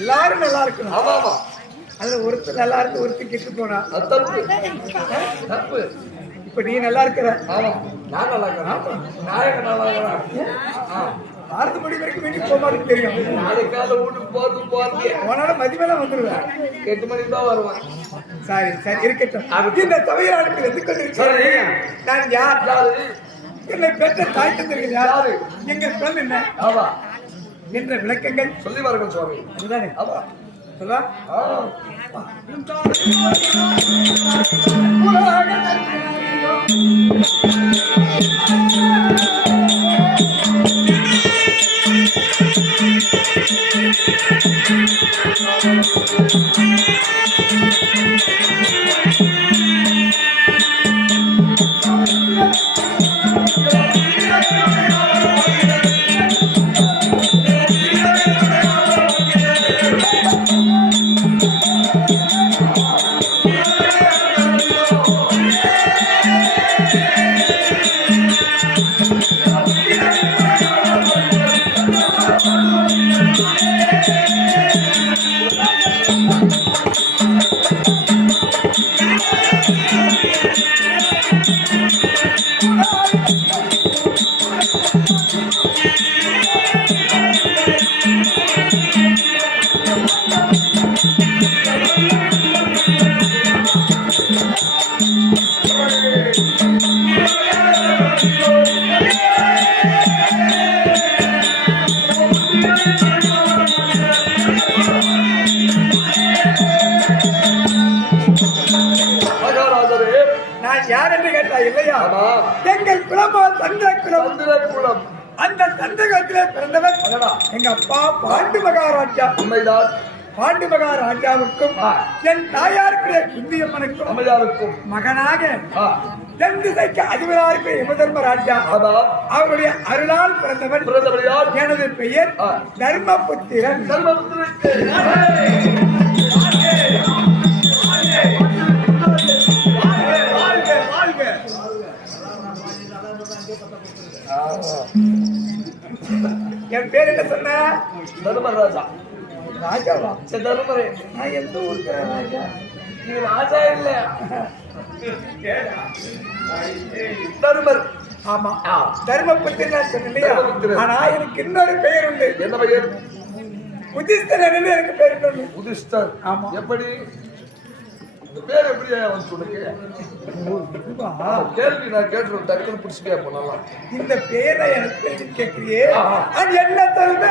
எல்லாரும் நல்லா இருக்கணும். அதுல ஒருத்தர் நல்லா இருக்கு, ஒருத்தர் கெட்டு போனா தப்பு. இப்ப நீ நல்லா இருக்கிற, நான் நல்லா இருக்கிறேன், நாயகன் நல்லா இருக்கிறேன். ஆறு மணி வரைக்கும் வீட்டுக்கு போக மாட்டேன்னு தெரியும். நாளைக்கால வீட்டுக்கு போறது போனாலும் மதியமெல்லாம் வந்துடுவேன். 8 மணிக்கு தான் வருவேன். சரி சரி இருக்கட்டும். இந்த சபையாளுக்கு எது கொண்டிருக்கிறேன் நான் யார்? என்னை பெற்ற தாய் தந்தர்கள் யாரு? எங்கள் சொல் என்ன என்ற விளக்கங்கள் சொல்லி வாருங்கள் சுவாமி. அதுதானே சொல்ல யார் என்று கேட்டா இல்லையா? எங்கள் குலமா சந்திரகுலம். அந்த சந்திரகுலத்திலே பிறந்தவர் எங்க அப்பா பாண்டு மகாராஜா. உண்மைதான். பாண்டு மகாராஜாவுக்கும் என் தாயாருக்குரிய குந்தியம்மனுக்கும் அம்மையாருக்கும் மகனாக தென் திசைக்கு அதிபராக யமதர்மராஜா அவருடைய அருளால் பிறந்தவர். எனது பெயர் தர்மபுத்திரன். என் பேர் என்ன சொன்ன? தர்மராஜா. ராஜாவா? தர்மரே. நான் எந்த ஊருக்கு ராஜா? நீ ராஜா இல்ல, தர்மர். ஆமா, தர்மபுத்திரன் சொன்னியா? ஆனா எனக்கு இன்னொரு பெயர் உண்டு. என்ன பெயர்? உதிஸ்தர். எனக்கு பேர் உண்டு உதிஸ்தர். ஆமா. எப்படி பேர் எப்படி வந்து உனக்கு? கேள்வி நான் கேட்டு டக்குன்னு பிடிச்சிட்டே போனலாம். இந்த பேரை எனக்கு கேட்கிறியே, அது என்ன சொல்ற?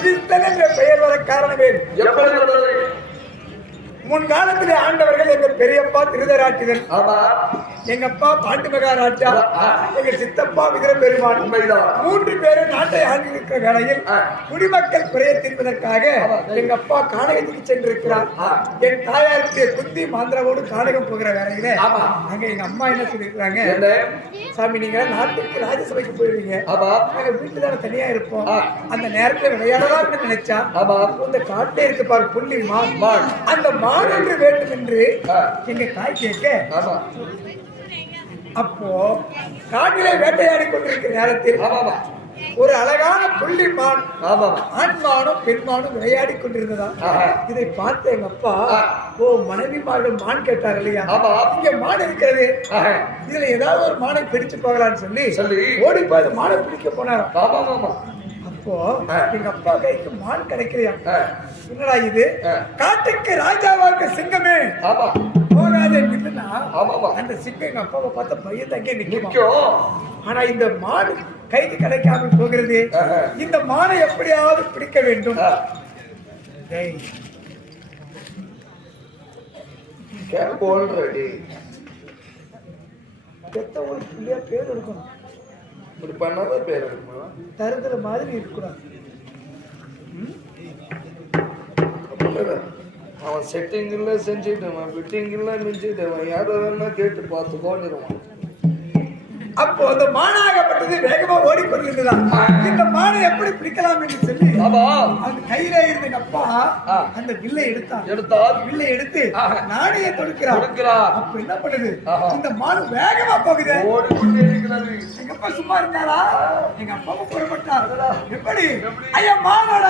யுதிஷ்டன் என்ற பெயர் வர காரணமே முன்காலத்திலே ஆண்டவர்கள் எங்க பெரியப்பா திருதராட்டிரன், எங்க அப்பா பாண்டு மகாராஜா, எங்க சித்தப்பா விதிர பெருமான், 3 பேரும் நாட்டை ஆண்டிருக்கிற வேளையில் குடிமக்கள் குறைய தீர்ப்பதற்காக எங்க அப்பா கானகத்துக்கு சென்றிருக்கிறார். என் தாயாருக்கு குந்தி மாந்திராவோடு கானகம் போகிற வேலையில அங்க எங்க அம்மா என்ன சொல்லிருக்காங்க, சாமி நீங்க நாட்டுக்கு ராஜசபைக்கு போயிருவீங்க, நாங்க வீட்டுல தானே தனியா இருப்போம், அந்த நேரத்துல விளையாடலாம் நினைச்சா இந்த காட்டிலே இருக்கு பாரு புள்ளி மான், அந்த மான் என்று வேண்டும் என்று எங்க தாய் கேட்க, அப்போ காட்டிலே வேட்டையாடி கொண்டிருக்கிற நேரத்தில் ஒரு அழகான புள்ளி மான் ஆண்மானும் பெண்மானும் விளையாடி கொண்டிருந்ததா. இதை பார்த்த எங்க அப்பா, ஓ மனைவி மான் கேட்டார் இல்லையா, இங்க மான் இருக்கிறது, இதுல ஏதாவது ஒரு மானை பிடிச்சு போகலான்னு சொல்லி ஓடி போய் அந்த மானை பிடிக்க போனாராம். அப்போ எங்க அப்பா கைக்கு மான் கிடைக்கலையா, என்னடா இது, காட்டுக்கு ராஜாவாக்கு சிங்கமே போகாதே நின்னுனா அந்த சிங்கம் எங்க அப்பாவை பார்த்த பையன் அங்கே நிற்கும். ஆனா இந்த மான் கைக்கு கிடைக்காமல் போகிறது, இந்த மானை எப்படியாவது பிடிக்க வேண்டும். பேர் இருக்கணும், பேர் இருக்கணும், தருதல மாதிரி இருக்கக்கூடாது. அவன் செட்டிங்ல செஞ்சுட்டவன், ஃபிட்டிங்ல மிஞ்சிட்டவன், யாரோ கேட்டு பார்த்து போனிடுவான். அப்போ அந்த மானாகப்பட்டது வேகமா ஓடிக்கொண்டிருந்ததான். இந்த மானை எப்படி பிடிக்கலாம் என்று சொல்லி அந்த கையில இருந்த எங்க அப்பா அந்த வில்லை எடுத்தார். வில்லை எடுத்து நாணய தொடுக்கிறார். அப்ப என்ன பண்ணுது, இந்த மான் வேகமா போகுது, ஓடிக்கொண்டே இருக்கிறது. எங்க அப்பா சும்மா இருந்தாரா, எங்க அப்பாவும் புறப்பட்டார். எப்படி ஐயா மானோட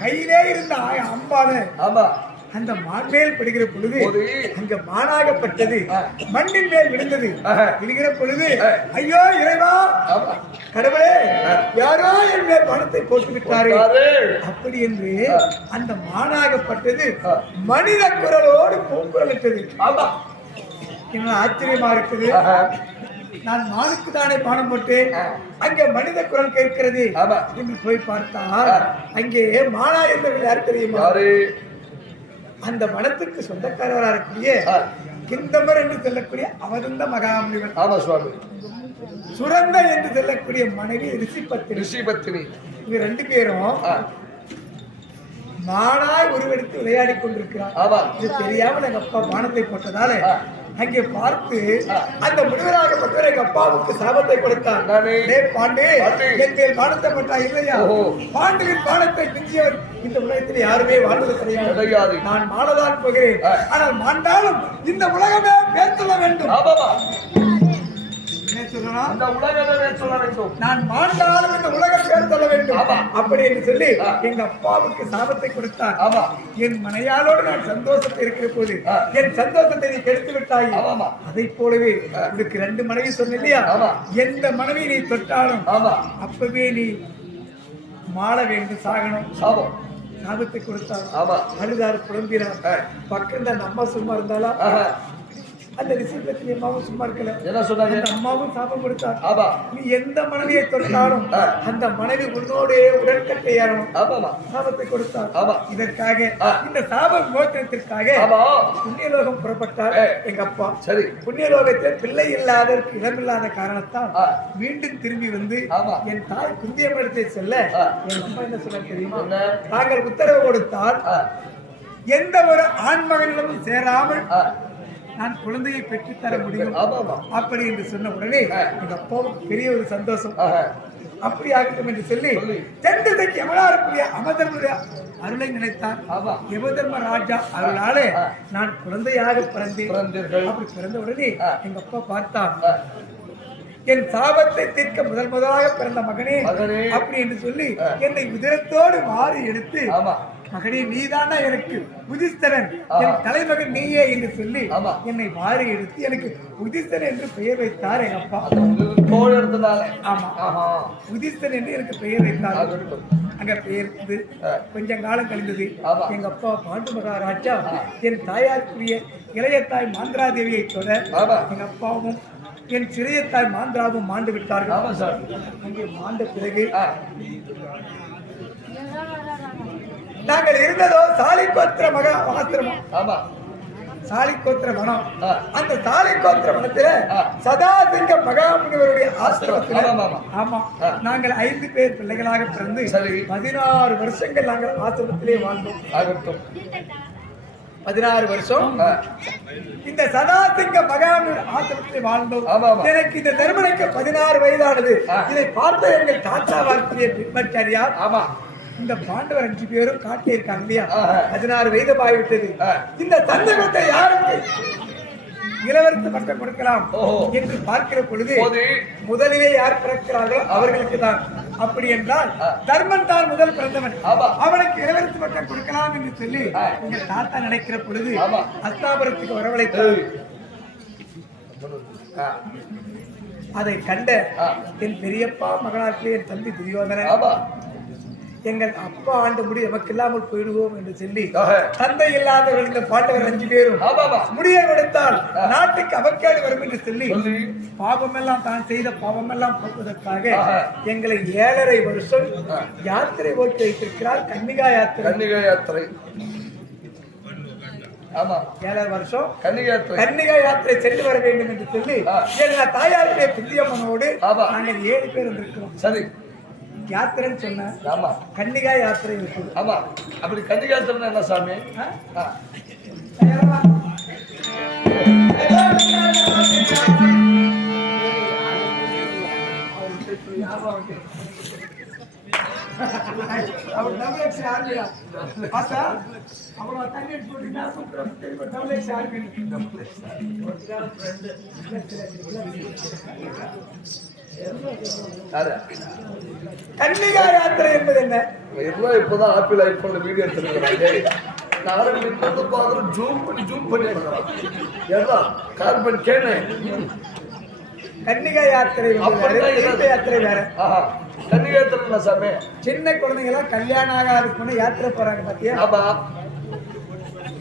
கையிலே இருந்த அம்பான அந்த மான் மேல் படுகிற பொழுது அங்க மானாகப்பட்டது மண்ணின் மேல் விழுந்தது. விழுகிற பொழுது ஐயோ இறைவா கடவுளே, யாரோ என் மேல் பணத்தை போட்டு விட்டாரு அப்படி என்று அந்த மானாகப்பட்டது மனித குரலோடு பூங்குரலிட்டது. என்ன ஆச்சரியமா இருக்குது, நான் மானுக்கு தானே பானம் போட்டேன், அங்கே மனித குரல் கேட்கிறது என்று போய் பார்த்தால் அங்கே மானா என்பவர் யார் தெரியுமா, அந்த வனத்துக்கு சொந்தக்காரராக இருக்கக்கூடிய கிந்தமர் என்று சொல்லக்கூடிய அவருந்த மகாமுனிவர், சுரந்த என்று சொல்லக்கூடிய மனைவி ரிஷிபத்தினி. இவங்க 2 பேரும் மானாய் உருவெடுத்து விளையாடி கொண்டிருக்கிறார். இது தெரியாமல் எங்க அப்பா பானத்தை போட்டதால அங்கே பார்த்து அந்த முனிவராகப்பட்டவர் எங்க அப்பாவுக்கு சாபத்தை கொடுத்தார். பாண்டு எங்கள் பானத்தை பட்டா இல்லையா, பாண்டுவின் பானத்தை மிஞ்சியவர் இந்த உலகத்தில் யாருமே வாழ்வது கிடையாது. நான் மானதான் போகிறேன், ஆனால் மாண்டாலும் இந்த உலகமே பேர் சொல்ல வேண்டும். நான் மாண்டாலும் இந்த உலகம் பேர் சொல்ல வேண்டும் அப்படி என்று சொல்லி எங்க அப்பாவுக்கு சாபத்தை கொடுத்தார். என் மனையாளோடு நான் சந்தோஷத்தை இருக்கிற போது என் சந்தோஷத்தை நீ கெடுத்து விட்டாய். அதை போலவே இதுக்கு 2 மனைவி சொன்ன இல்லையா, எந்த மனைவி நீ தொட்டாலும் அப்பவே நீ மாள வேண்டும், சாகணும். சாபத்தை கொடுத்தார். அழுதார், புலம்பினார். பக்கம் அந்த அம்மா சும்மா இருந்தாலும் அந்த ரிஷிபத்தினி அம்மாவும் சும்மா இருக்கல. என்ன சொன்னாங்க, அந்த அம்மாவும் சாபம் கொடுத்தார். நீ எந்த மனைவியை தொட்டாலும் அந்த மனைவி உன்னோட உடற்கட்டை ஏறணும். சாபத்தை கொடுத்தார். இதற்காக இந்த சாப மோச்சனத்திற்காக புண்ணியலோகம் புறப்பட்டார் எங்க அப்பா. சரி, புண்ணியலோகத்தில் பிள்ளை இல்லாததற்கு இடமில்லாத காரணத்தால் மீண்டும் திரும்பி வந்து என் தாய் குந்தியமிடத்தை செல்ல என் அம்மா என்ன சொல்ல தெரியுமா, தாங்கள் உத்தரவு கொடுத்தால் எந்த ஒரு ஆண்மகனிடமும் சேராமல் நான் குழந்தையை பெற்றுத்தர முடியும் அப்படி என்று சொன்ன உடனே எங்க அப்பாவுக்கு பெரிய ஒரு சந்தோஷம். அப்படி ஆகட்டும் என்று சொல்லி தென்திசைக்கு யமனாருக்குரிய அமதர்ம அருளை நினைத்தார். யமதர்ம ராஜா அருளாலே நான் குழந்தையாக பிறந்தேன். அப்படி பிறந்த உடனே எங்க அப்பா பார்த்தார், என் சாபத்தை தீர்க்க முதலாக பிறந்த மகனே அப்படி என்று சொல்லி என்னை உதிரத்தோடு மாறி எடுத்து மகனே நீதானா எனக்கு உதிஸ்தரன் என் தலைமகன் நீயே என்று சொல்லி என்னை மாறி எடுத்து எனக்கு உதிஸ்தரன் என்று பெயர் வைத்தார் எங்க அப்பா. ஆமா உதிஸ்தரன் என்று எனக்கு பெயர் வைத்தார். அங்க பெயர்ந்து கொஞ்சம் காலம் கழிந்தது. எங்க அப்பா பாண்டு மகாராஜா என் தாயாருக்குரிய இளைய தாய் மாந்திராதேவியை தொட எங்க அப்பாவும் என் சிறிய தாய் மாந்திராவும் மாண்டு விட்டார்கள். அங்கே மாண்ட பிறகு நாங்கள் இருந்ததோ சாலிகோத்திர மகா ஆசிரமம். சாலிகோத்திர வனம். அந்த சாலிகோத்திர வனத்துல சதாசிங்க மகாமுனிவருடைய ஆசிரமத்தில் ஆமா நாங்கள் 5 பேர் பிள்ளைகளாக பிறந்து 16 வருஷங்கள் நாங்கள் ஆசிரமத்திலே வாழ்ந்தோம். 16 வருஷம் இந்த சதாசிங்க மகாமுனிவர் ஆசிரமத்தில் வாழ்ந்தோம். எனக்கு இந்த தர்மனுக்கு 16 வயதானது. இதை பார்த்த எங்கள் தாத்தா வாழ்க்கைய பின்பற்றியார். இந்த பாண்டவர் 5 பேரும் காட்டில் இருக்காங்க இல்லையா, 16 வயது ஆகிவிட்டது. இந்த சந்தேகத்தை யாருக்கு இளவரசு பட்டம் கொடுக்கலாம் என்று பார்க்கிற பொழுது முதலிலே யார் பிறக்கிறார்களோ அவர்களுக்கு தான். அப்படி என்றால் தர்மன் தான் முதல் பிறந்தவன், அவனுக்கு இளவரசு பட்டம் கொடுக்கலாம் என்று சொல்லி எங்க தாத்தா நினைக்கிற பொழுது அஸ்தாபுரத்துக்கு வரவழைத்தார். அதை கண்ட என் பெரியப்பா மகனாற்றிலே என் தம்பி துரியோதனன் எங்கள் அப்பா ஆண்டு முடி நமக்கு இல்லாமல் போயிடுவோம் என்று சொல்லி தந்தை இல்லாதவர்கள் இந்த பாண்டவர் 5 பேரும் முடிய கொடுத்தால் நாட்டுக்கு அவக்கேடு வரும் என்று சொல்லி பாவமெல்லாம் தான் செய்த பாவமெல்லாம் போக்குவதற்காக எங்களை 7.5 வருஷம் யாத்திரை ஓட்டி வைத்திருக்கிறார். கன்னிகா யாத்திரை. 7 வருஷம் கன்னிகா யாத்திரை சென்று வர வேண்டும் என்று சொல்லி எங்க தாயாருடைய பிந்தியம்மனோடு நாங்கள் 7 பேர் வந்திருக்கிறோம். சரி, யாத்திரைன்னு சொன்ன கன்னிகா யாத்திரை இருக்குது. ஆமா, அப்படி கன்னிகா யாத்திரை என்ன சாமி? கன்னிகா யாத்திரை என்பது என்ன? இப்பதான் ஆப்பிள் ஐபோன்ல வீடியோ எடுத்துருக்காங்க. நாளைக்கு நின்று பாக்குறோம், ஜூம் பண்ணி கார்பன் கேனு. கன்னிகா யாத்திரை யாத்திரை வேற. கன்னிகா யாத்திரை சாமி சின்ன குழந்தைங்க எல்லாம் கல்யாணம் ஆகாது பொண்ணு யாத்திரை போறாங்க பாத்தியா?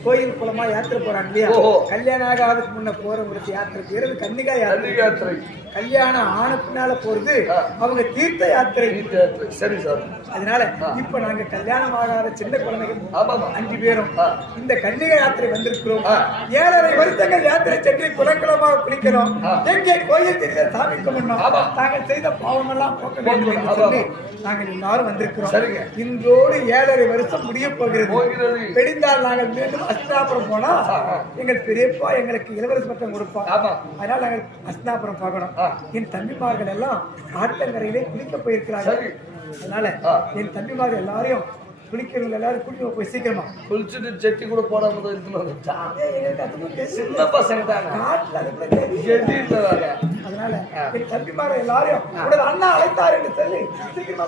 கோயில் குளமா யாத்திரை போறாங்க இல்லையா? கல்யாணம் ஆகாதுக்கு முன்ன போற முடிச்சு யாத்திரை பேரு கன்னிகா யாத்திரை. கல்யாணம் ஆன பின்னால போறது அவங்க தீர்த்த யாத்திரை. சரி சார். அதனால இப்ப நாங்க கல்யாணம் ஆகாத சின்ன குழந்தைகள் 5 பேரும் இந்த கன்னிகா யாத்திரை வந்திருக்கிறோம். 7.5 வருஷங்கள் யாத்திரை சென்று குலக்குளமாக குளிக்கிறோம். எங்கே கோயில் தெரிய சாமி கும்பிடணும். நாங்கள் செய்த பாவம் எல்லாம் போக்க வேண்டும் என்று சொல்லி நாங்கள் எல்லாரும் வந்திருக்கிறோம். இன்றோடு 7.5 வருஷம் முடிய போகிறது. வெடிந்தால் நாங்கள் மீண்டும் அஸ்தாபுரம் போனா எங்கள் பெரியப்பா எங்களுக்கு இளவரசு பட்டம் கொடுப்பான். அதனால நாங்கள் அஸ்தாபுரம் பார்க்கணும். என் தம்பிமார்கள் எல்லாம் ஆற்றங்கரையிலே குளிக்க போயிருக்கிறார்கள். அதனால என் தம்பிமார்கள் எல்லாரையும் குளிக்கிறவங்க எல்லாரும் குளிக்க போய் சீக்கிரமா குளிச்சுட்டு செட்டி கூட போடாம சின்ன பசங்க தான். அதனால என் தம்பிமார்கள் எல்லாரையும் அண்ணா அழைத்தார் என்று சொல்லி சீக்கிரமா